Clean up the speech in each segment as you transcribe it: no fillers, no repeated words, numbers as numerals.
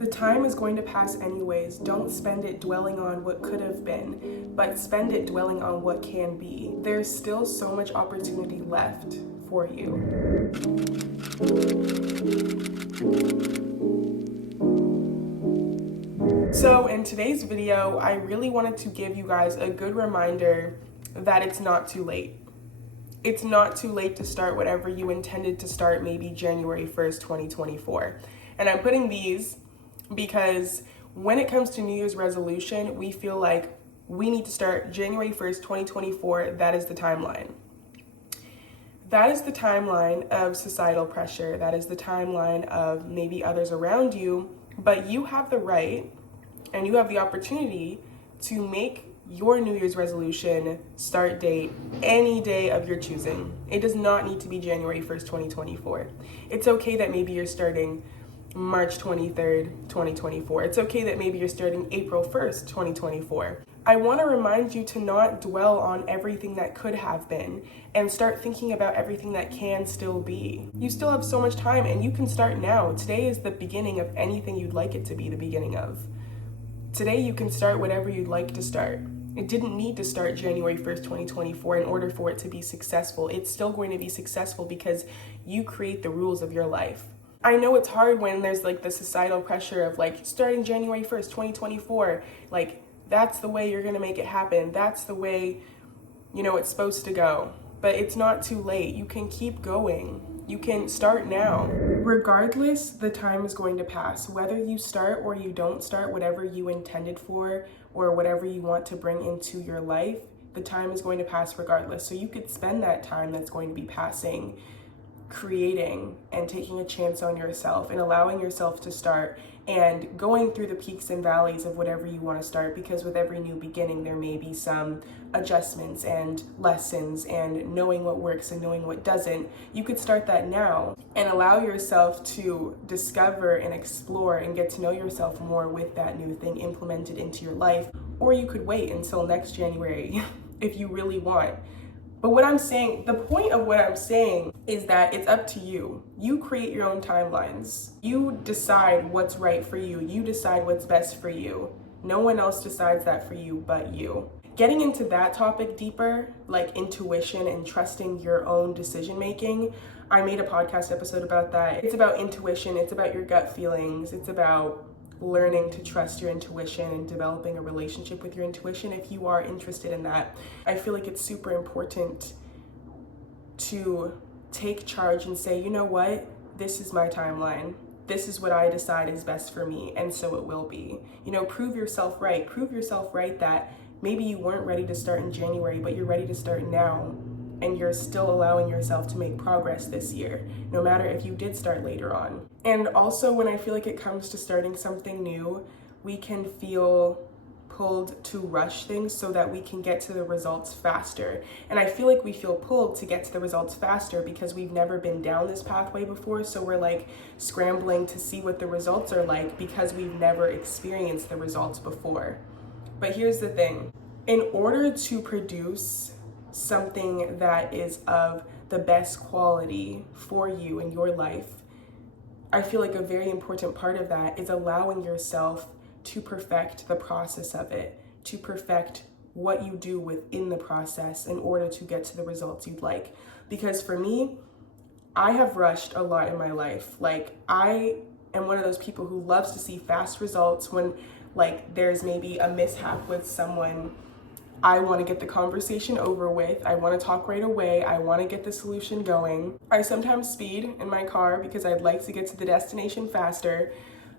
The time is going to pass anyways. Don't spend it dwelling on what could have been, but spend it dwelling on what can be. There's still so much opportunity left for you. So in today's video, I really wanted to give you guys a good reminder that it's not too late. It's not too late to start whatever you intended to start maybe January 1st, 2024. And I'm putting these because when it comes to New Year's resolution, we feel like we need to start January 1st, 2024. That is the timeline. That is the timeline of societal pressure. That is the timeline of maybe others around you, but you have the right and you have the opportunity to make your New Year's resolution start date any day of your choosing. It does not need to be January 1st, 2024. It's okay that maybe you're starting March 23rd, 2024. It's okay that maybe you're starting April 1st, 2024. I want to remind you to not dwell on everything that could have been and start thinking about everything that can still be. You still have so much time and you can start now. Today is the beginning of anything you'd like it to be the beginning of. Today you can start whatever you'd like to start. It didn't need to start January 1st, 2024 in order for it to be successful. It's still going to be successful because you create the rules of your life. I know it's hard when there's like the societal pressure of like starting January 1st, 2024, like that's the way you're going to make it happen. That's the way, it's supposed to go. But it's not too late. You can keep going. You can start now. Regardless, the time is going to pass. Whether you start or you don't start whatever you intended for or whatever you want to bring into your life, the time is going to pass regardless. So you could spend that time that's going to be passing creating and taking a chance on yourself and allowing yourself to start and going through the peaks and valleys of whatever you want to start, because with every new beginning there may be some adjustments and lessons and knowing what works and knowing what doesn't. You could start that now and allow yourself to discover and explore and get to know yourself more with that new thing implemented into your life, or you could wait until next January if you really want. But what I'm saying, the point of what I'm saying is that it's up to you. You create your own timelines. You decide what's right for you. You decide what's best for you. No one else decides that for you but you. Getting into that topic deeper, like intuition and trusting your own decision making, I made a podcast episode about that. It's about intuition. It's about your gut feelings. It's about learning to trust your intuition and developing a relationship with your intuition. If you are interested in that, I feel like it's super important to take charge and say, you know what, this is my timeline. This is what I decide is best for me, and so it will be. Prove yourself right. Prove yourself right that maybe you weren't ready to start in January, but you're ready to start now. And you're still allowing yourself to make progress this year, no matter if you did start later on. And also, when I feel like it comes to starting something new, we can feel pulled to rush things so that we can get to the results faster. And I feel like we feel pulled to get to the results faster because we've never been down this pathway before. So we're like scrambling to see what the results are like because we've never experienced the results before. But here's the thing. In order to produce something that is of the best quality for you in your life, I feel like a very important part of that is allowing yourself to perfect the process of it, to perfect what you do within the process in order to get to the results you'd like. Because for me, I have rushed a lot in my life. Like, I am one of those people who loves to see fast results. When like there's maybe a mishap with someone, I want to get the conversation over with. I want to talk right away. I want to get the solution going. I sometimes speed in my car because I'd like to get to the destination faster.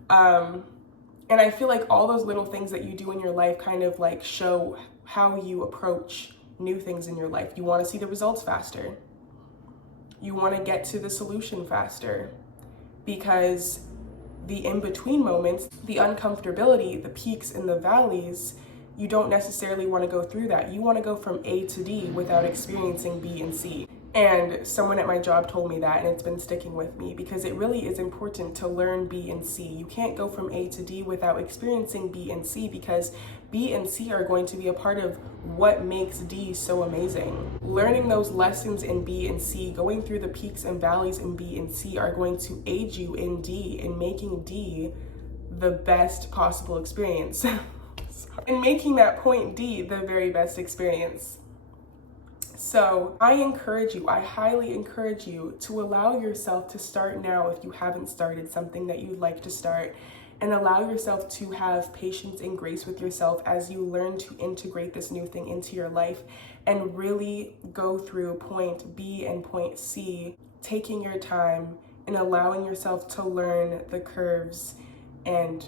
And I feel like all those little things that you do in your life kind of like show how you approach new things in your life. You want to see the results faster. You want to get to the solution faster, because the in-between moments, the uncomfortability, the peaks and the valleys, you don't necessarily want to go through that. You want to go from A to D without experiencing B and C. And someone at my job told me that, and it's been sticking with me because it really is important to learn B and C. You can't go from A to D without experiencing B and C, because B and C are going to be a part of what makes D so amazing. Learning those lessons in B and C, going through the peaks and valleys in B and C, are going to aid you in D, in making D the best possible experience. And making that point D the very best experience. So I highly encourage you to allow yourself to start now if you haven't started something that you'd like to start, and allow yourself to have patience and grace with yourself as you learn to integrate this new thing into your life and really go through point B and point C, taking your time and allowing yourself to learn the curves and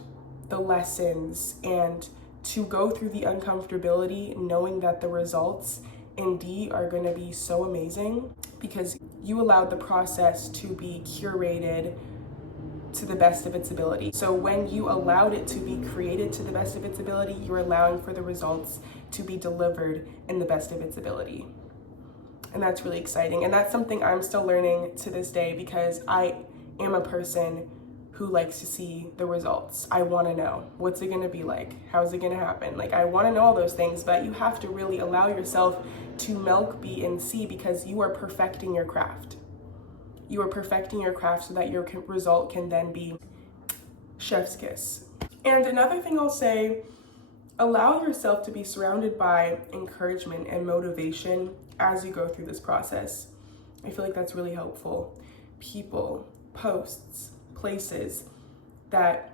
the lessons and to go through the uncomfortability, knowing that the results in D are going to be so amazing because you allowed the process to be curated to the best of its ability. So when you allowed it to be created to the best of its ability, you're allowing for the results to be delivered in the best of its ability. And that's really exciting. And that's something I'm still learning to this day because I am a person who likes to see the results. I want to know, what's it going to be like? How's it going to happen? Like, I want to know all those things, but you have to really allow yourself to milk B and C because you are perfecting your craft. You are perfecting your craft so that your result can then be chef's kiss. And another thing I'll say, allow yourself to be surrounded by encouragement and motivation as you go through this process. I feel like that's really helpful. People, posts, places that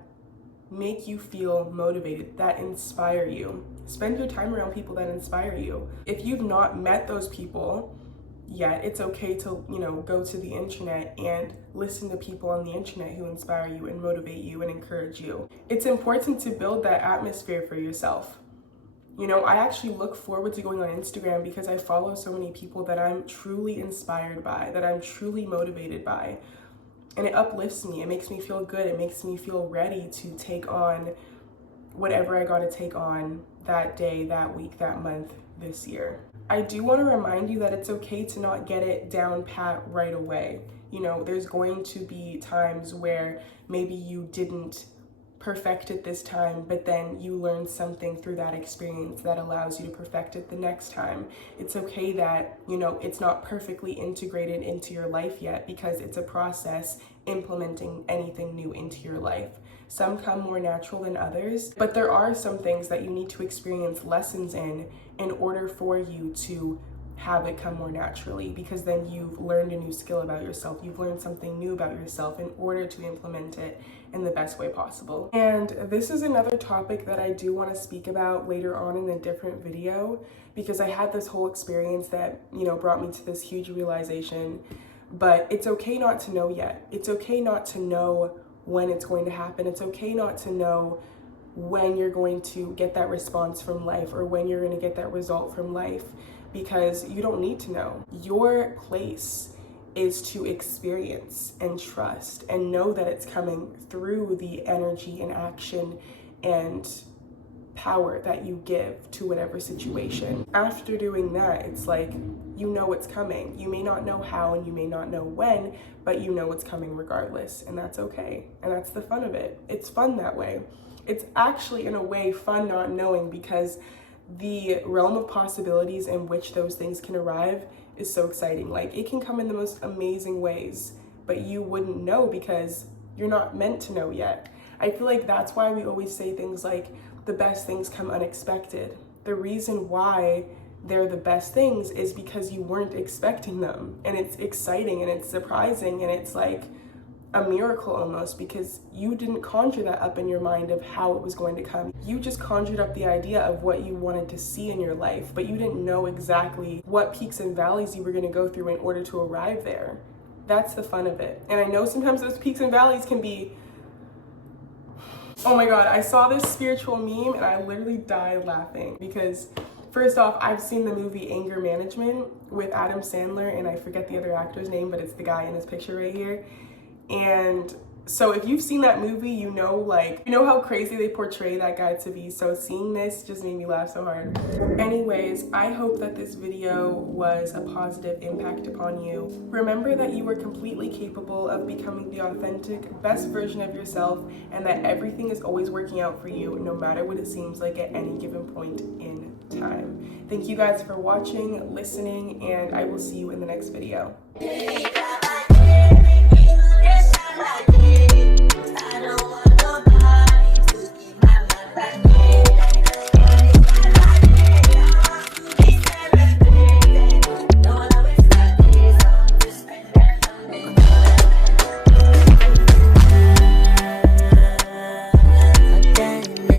make you feel motivated, that inspire you. Spend your time around people that inspire you. If you've not met those people yet, it's okay to, go to the internet and listen to people on the internet who inspire you and motivate you and encourage you. It's important to build that atmosphere for yourself. I actually look forward to going on Instagram because I follow so many people that I'm truly inspired by, that I'm truly motivated by. And it uplifts me. It makes me feel good. It makes me feel ready to take on whatever I got to take on that day, that week, that month, this year. I do want to remind you that it's okay to not get it down pat right away. There's going to be times where maybe you didn't perfect it this time, but then you learn something through that experience that allows you to perfect it the next time. It's okay that, it's not perfectly integrated into your life yet because it's a process implementing anything new into your life. Some come more natural than others, but there are some things that you need to experience lessons in order for you to have it come more naturally, because then you've learned a new skill about yourself. You've learned something new about yourself in order to implement it in the best way possible. And this is another topic that I do want to speak about later on in a different video, because I had this whole experience that, brought me to this huge realization. But it's okay not to know yet. It's okay not to know when it's going to happen. It's okay not to know when you're going to get that response from life or when you're going to get that result from life, because you don't need to know. Your place is to experience and trust and know that it's coming through the energy and action and power that you give to whatever situation. After doing that, it's like, it's coming. You may not know how and you may not know when, but it's coming regardless, and that's okay. And that's the fun of it. It's fun that way. It's actually, in a way, fun not knowing, because the realm of possibilities in which those things can arrive is so exciting. Like, it can come in the most amazing ways, but you wouldn't know because you're not meant to know yet. I feel like that's why we always say things like the best things come unexpected. The reason why they're the best things is because you weren't expecting them, and it's exciting and it's surprising and it's like a miracle almost, because you didn't conjure that up in your mind of how it was going to come. You just conjured up the idea of what you wanted to see in your life, but you didn't know exactly what peaks and valleys you were going to go through in order to arrive there. That's the fun of it. And I know sometimes those peaks and valleys can be, oh my God, I saw this spiritual meme and I literally died laughing because, first off, I've seen the movie Anger Management with Adam Sandler, and I forget the other actor's name, but it's the guy in this picture right here. And so if you've seen that movie, you know how crazy they portray that guy to be. So seeing this just made me laugh so hard. Anyways, I hope that this video was a positive impact upon you. Remember that you are completely capable of becoming the authentic, best version of yourself, and that everything is always working out for you, no matter what it seems like at any given point in time. Thank you guys for watching, listening, and I will see you in the next video.